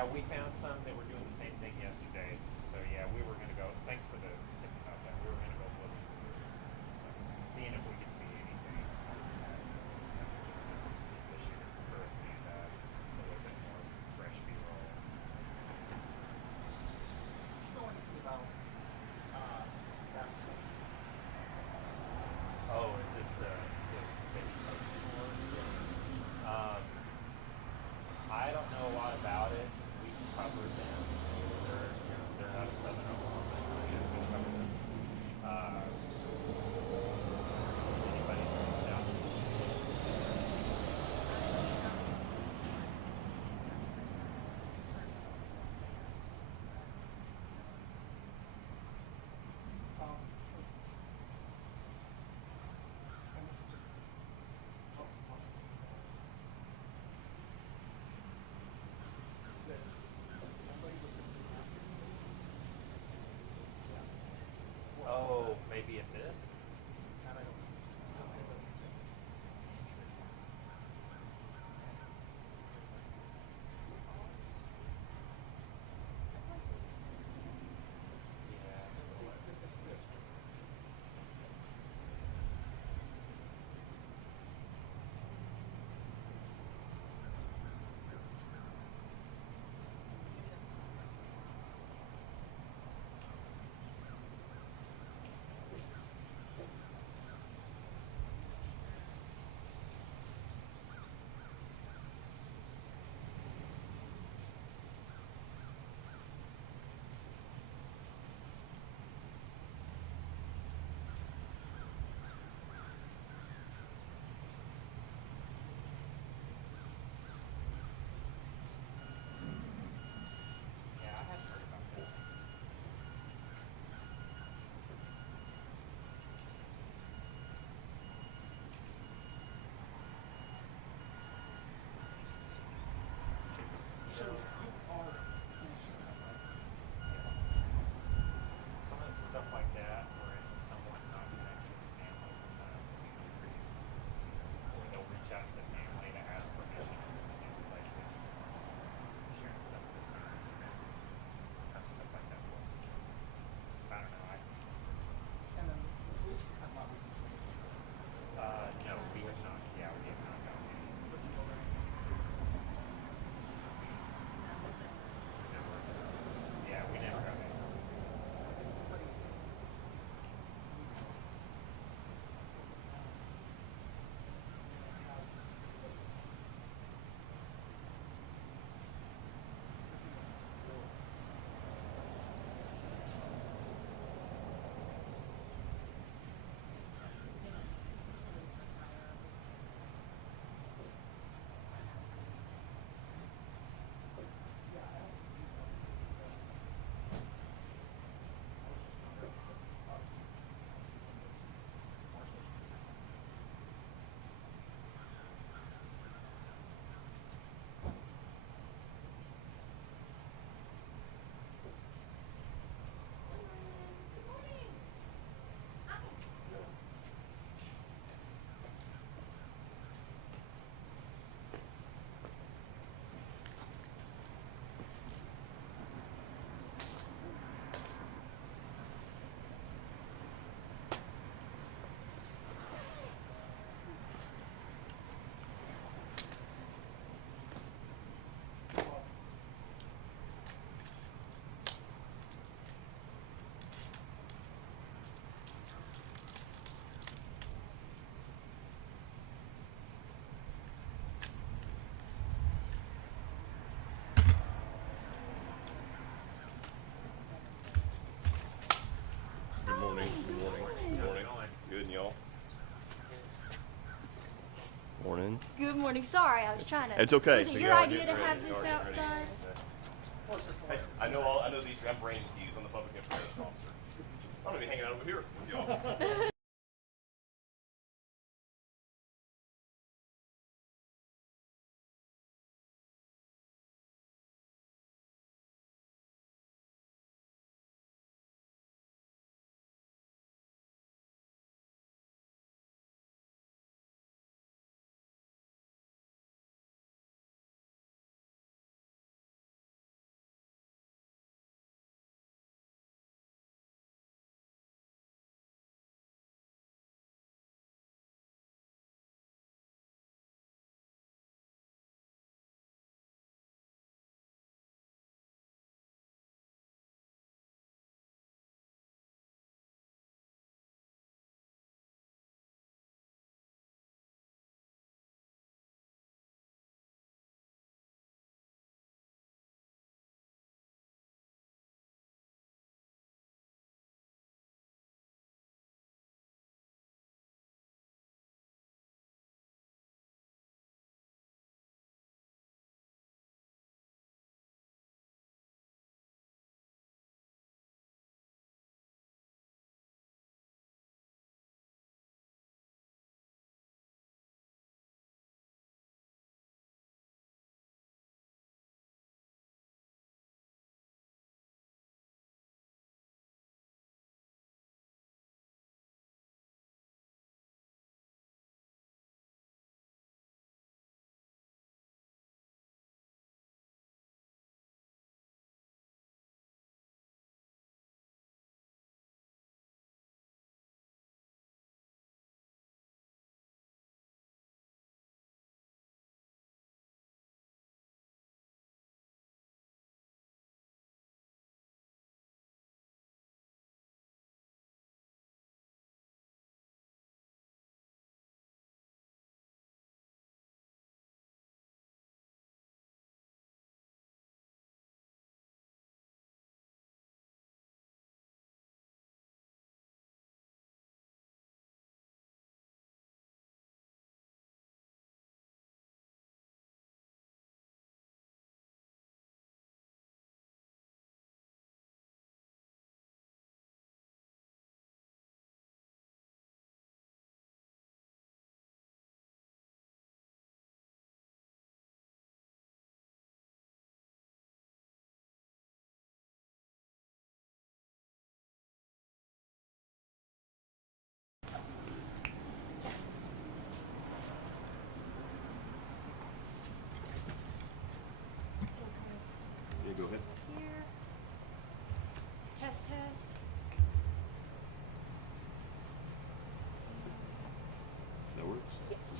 Yeah, we found some that were doing the same thing yesterday. So yeah, we were gonna go. Thanks for the tip about that. We were gonna go looking through some, seeing if we could see anything just this year for a stand up, a little bit more fresh B-roll. Do you know anything about basketball? Oh, is this the coach for? I don't know a lot about it. We covered them. They're out of Southern Oklahoma. Yeah, we covered them. Anybody reached out? I've reached out to some mentors and see if I've heard about any players, but no one's gotten back to me. 'Cause- and this is just talks about that somebody was going to be after me. Yeah. Oh, maybe at this? And I don't know. It doesn't say. Interesting. Can you follow me and see? I feel like they do. Yeah. See, it's this. Maybe that's someone that we can talk to. Yeah, I hadn't heard about that. So you are in Sherman, right? Yeah. Some of the stuff like that, where it's somewhat not connected to the family, sometimes when we go through these seasons before, they'll reach out to the family to ask permission, and the family's like, "Hey, sharing stuff with this time." So sometimes stuff like that floats through. I don't know. And then the police have not released anything. No, we have not. Yeah, we have not gotten any. But you know they're in. No, never. Never. Yeah, we never got any. Like somebody, I don't even know, from the family has like gives me a bill. McKinney was the fire up in so that happened last year. Yeah, I don't think you know anything, but I was just wondering, obviously, when those marshals just happened. Hi, Ryan. Good morning. Hi. Well, Good morning. Hi. Good morning. morning. Good How's morning. it going? Good, and y'all? Morning. Good morning. Sorry, I was trying to. It's okay. Was it So your y'all idea getting to ready. have Y'all this getting ready. outside? of course, they're Hey, polite. I know these. I'm Brandon Hughes. I'm the public information officer. I'm gonna be hanging out over here with y'all.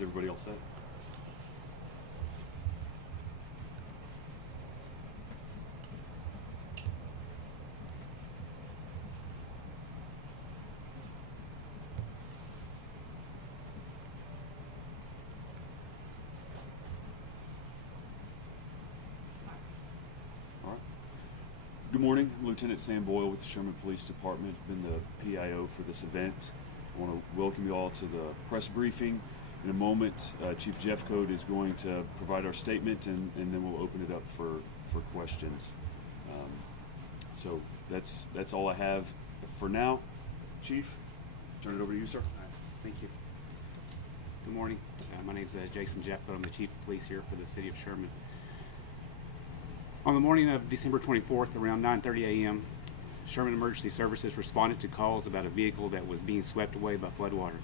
Is everybody all set? All right. Good morning, Lieutenant Sam Boyle with the Sherman Police Department. I've been the PIO for this event. I want to welcome you all to the press briefing. In a moment, Chief Jeffcoat is going to provide our statement, and then we'll open it up for questions. So that's all I have for now. Chief, turn it over to you, sir. All right, thank you. Good morning. My name is Jason Jeffcoat. I'm the Chief of Police here for the City of Sherman. On the morning of December 24th, around 9:30 a.m., Sherman Emergency Services responded to calls about a vehicle that was being swept away by floodwater.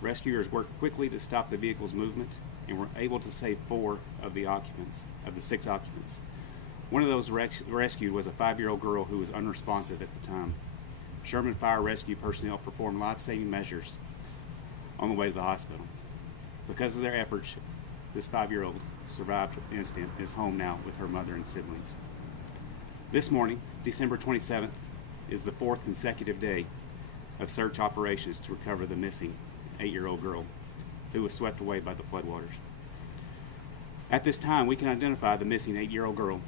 Rescuers worked quickly to stop the vehicle's movement and were able to save 4 of the 6 occupants. One of those rescued was a 5-year-old girl who was unresponsive at the time. Sherman Fire Rescue personnel performed life-saving measures on the way to the hospital. Because of their efforts, this 5-year-old survived the incident and is home now with her mother and siblings. This morning, December 27th, is the 4th consecutive day of search operations to recover the missing 8-year-old girl who was swept away by the floodwaters. At this time, we can identify the missing 8-year-old girl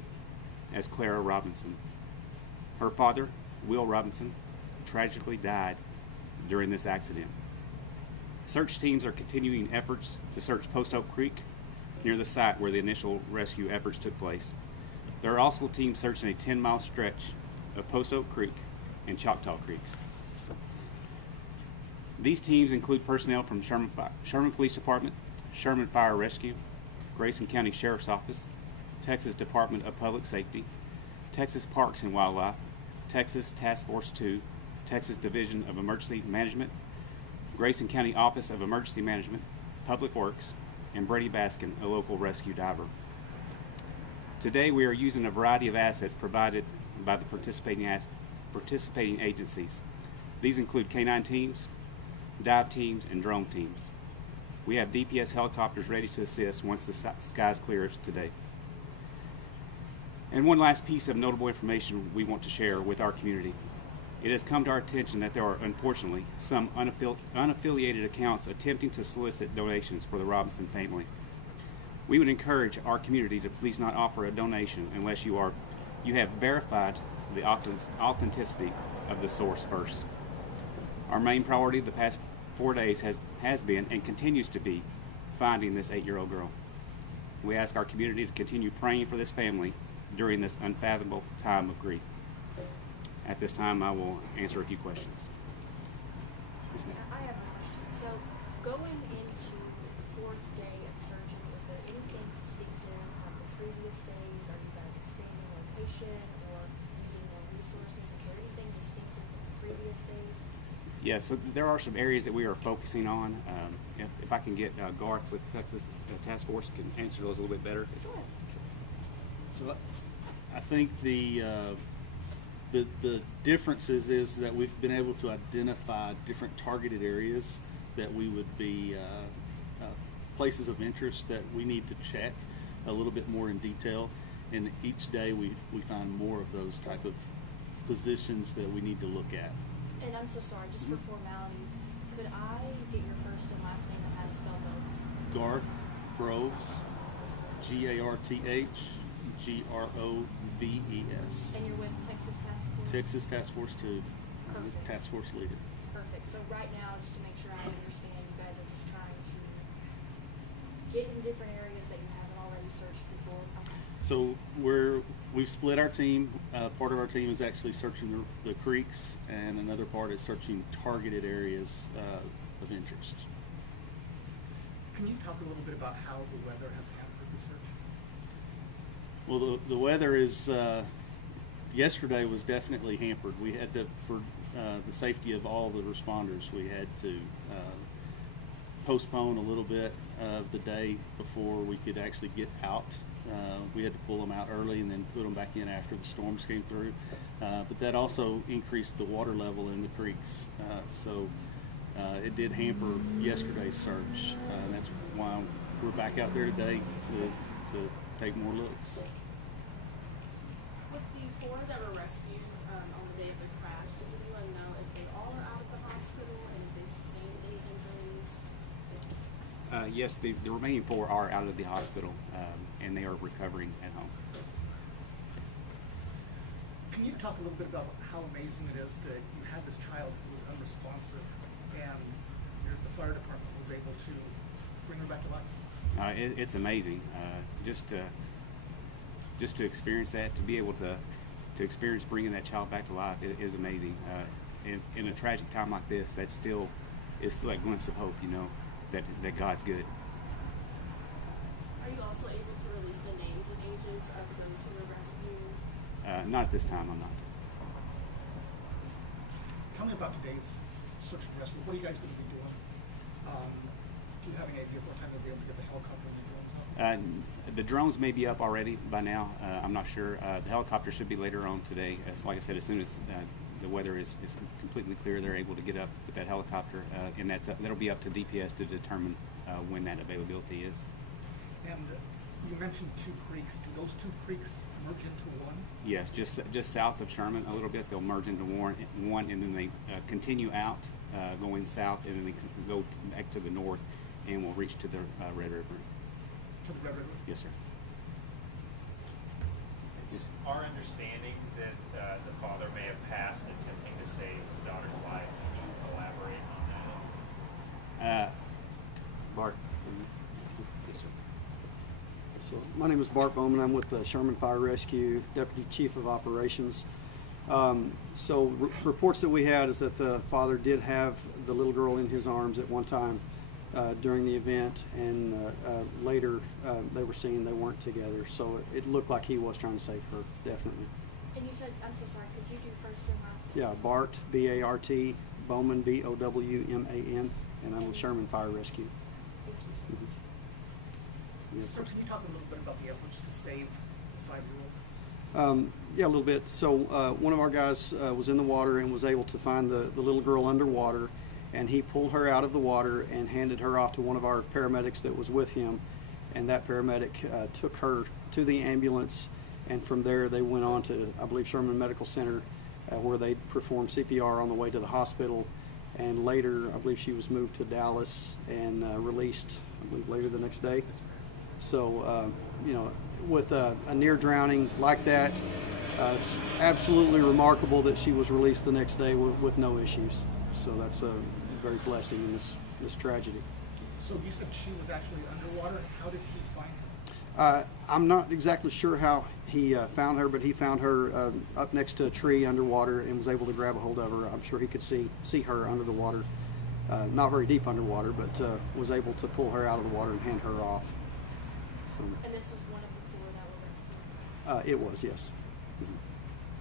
as Clara Robinson. Her father, Will Robinson, tragically died during this accident. Search teams are continuing efforts to search Post Oak Creek near the site where the initial rescue efforts took place. There are also teams searching a 10-mile stretch of Post Oak Creek and Choctaw Creeks. These teams include personnel from Sherman Police Department, Sherman Fire Rescue, Grayson County Sheriff's Office, Texas Department of Public Safety, Texas Parks and Wildlife, Texas Task Force 2, Texas Division of Emergency Management, Grayson County Office of Emergency Management, Public Works, and Brady Baskin, a local rescue diver. Today we are using a variety of assets provided by the participating agencies. These include K-9 teams, dive teams, and drone teams. We have DPS helicopters ready to assist once the skies clear today. And one last piece of notable information we want to share with our community. It has come to our attention that there are, unfortunately, some unaffiliated accounts attempting to solicit donations for the Robinson family. We would encourage our community to please not offer a donation unless you have verified the authenticity of the source first. Our main priority the past 4 days has been and continues to be finding this 8-year-old girl. We ask our community to continue praying for this family during this unfathomable time of grief. At this time, I will answer a few questions. Yes, ma'am. I have a question. So, going into the 4th day of searching, was there anything distinctive from the previous days? Are you guys expanding location or using more resources? Is there anything distinctive from the previous days? Yeah, so there are some areas that we are focusing on. If I can get Garth with Texas Task Force can answer those a little bit better. Sure. So I think the differences is that we've been able to identify different targeted areas that we would be places of interest that we need to check a little bit more in detail. And each day we find more of those type of positions that we need to look at. And I'm so sorry, just for formalities, could I get your first and last name and how to spell both? Garth Groves, Garth Groves. And you're with Texas Task Force? Texas Task Force 2, Perfect. Task Force leader. Perfect. So right now, just to make sure I understand, you guys are just trying to get in different areas that you haven't already searched before? Okay. So we've split our team. Part of our team is actually searching the creeks, and another part is searching targeted areas of interest. Can you talk a little bit about how the weather has hampered the search? Well, the weather is, yesterday was definitely hampered. We had to, for the safety of all the responders, we had to postpone a little bit of the day before we could actually get out. We had to pull them out early and then put them back in after the storms came through. But that also increased the water level in the creeks. So it did hamper yesterday's search. And that's why we're back out there today to take more looks. With the four that were rescued on the day of the crash, does anyone know if they all are out of the hospital and if they sustained any injuries? Yes, the remaining four are out of the hospital, and they are recovering at home. Can you talk a little bit about how amazing it is that you had this child who was unresponsive and the fire department was able to bring her back to life? It's amazing. Just to experience that, to be able to experience bringing that child back to life is amazing. In a tragic time like this, it's still that glimpse of hope, you know, that God's good. Are you also able to release the names and ages of those who were rescued? Not at this time, I'm not. Tell me about today's search and rescue. What are you guys going to be doing? Do you have any idea what time you'll be able to get the helicopter and the drones up? The drones may be up already by now. I'm not sure. The helicopter should be later on today. Like I said, as soon as the weather is completely clear, they're able to get up with that helicopter, and that'll be up to DPS to determine when that availability is. And you mentioned two creeks. Do those two creeks merge into one? Yes, just south of Sherman a little bit. They'll merge into one, and then they continue out, going south, and then they go back to the north, and will reach to the Red River. To the Red River? Yes, sir. It's our understanding that the father may have passed attempting to save his daughter's life. Can you elaborate on that? Bart. Yes, sir. So my name is Bart Bowman. I'm with the Sherman Fire Rescue, Deputy Chief of Operations. Reports that we had is that the father did have the little girl in his arms at one time during the event, and later they were seen they weren't together. So it looked like he was trying to save her, definitely. And you said, I'm so sorry, could you do first and last name? Yeah, Bart, B-A-R-T, Bowman, B-O-W-M-A-N, and I'm with Sherman Fire Rescue. Thank you, sir. Yes, Sir, can you talk a little bit about the efforts to save the 5-year-old? Yeah, a little bit. So one of our guys was in the water and was able to find the little girl underwater, and he pulled her out of the water and handed her off to one of our paramedics that was with him, and that paramedic took her to the ambulance, and from there they went on to, I believe, Sherman Medical Center, where they performed CPR on the way to the hospital, and later I believe she was moved to Dallas and released, I believe, later the next day. So, you know, with a near drowning like that, it's absolutely remarkable that she was released the next day with no issues. So that's a very blessing in this tragedy. So you said she was actually underwater. How did he find her? I'm not exactly sure how he found her, but he found her up next to a tree underwater and was able to grab a hold of her. I'm sure he could see her under the water, not very deep underwater, but was able to pull her out of the water and hand her off. So, And this was one of the four that were rescued? it was, yes.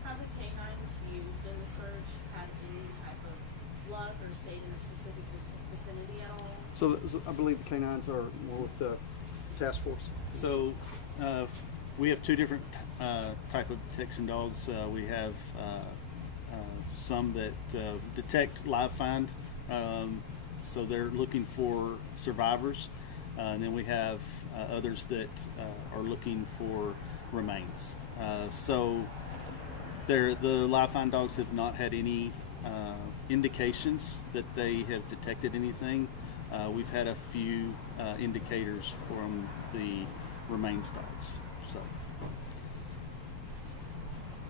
Have the canines used in the search had any type of luck or stayed in a specific vicinity at all? So I believe the canines are more with the task force. So we have two different type of detection dogs. We have some that detect live find, so they're looking for survivors, and then we have others that are looking for remains. So the live find dogs have not had any indications that they have detected anything. We've had a few indicators from the remains dogs. So,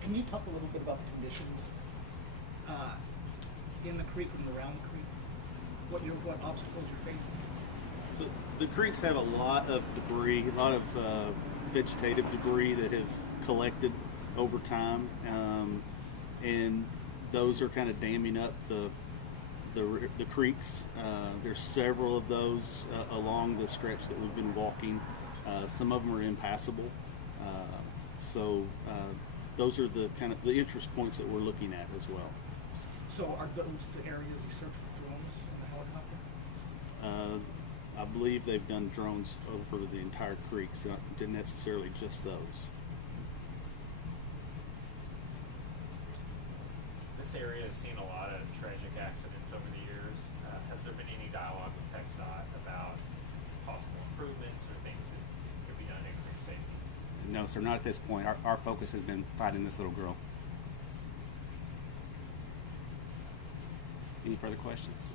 Can you talk a little bit about the conditions in the creek and around the creek? What obstacles you're facing? so the creeks have a lot of debris, a lot of vegetative debris that have collected over time, and those are kind of damming up the creeks. There's several of those along the stretch that we've been walking. Some of them are impassable. So those are the kind of the interest points that we're looking at as well. So are those the areas you search with drones and the helicopter? I believe they've done drones over the entire creek, so not necessarily just those. This area has seen a lot of tragic accidents over the years. Has there been any dialogue with TxDOT about No, sir, not at this point. Our focus has been finding this little girl. Any further questions?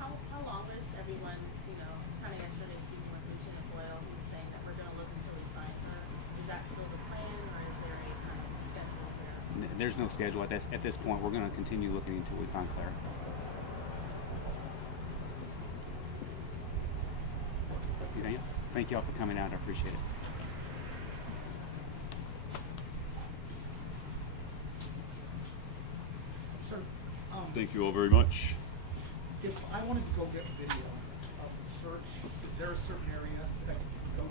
How long was everyone, kind of yesterday speaking with Lieutenant Boyle, he was saying that we're going to look until we find her. Is that still the plan, or is there a kind of schedule there? There's no schedule at this point. We're going to continue looking until we find Clara. Anything else? Thank you all for coming out. I appreciate it. Sir, Thank you all very much. if I wanted to go get video of the search, is there a certain area that I can go to?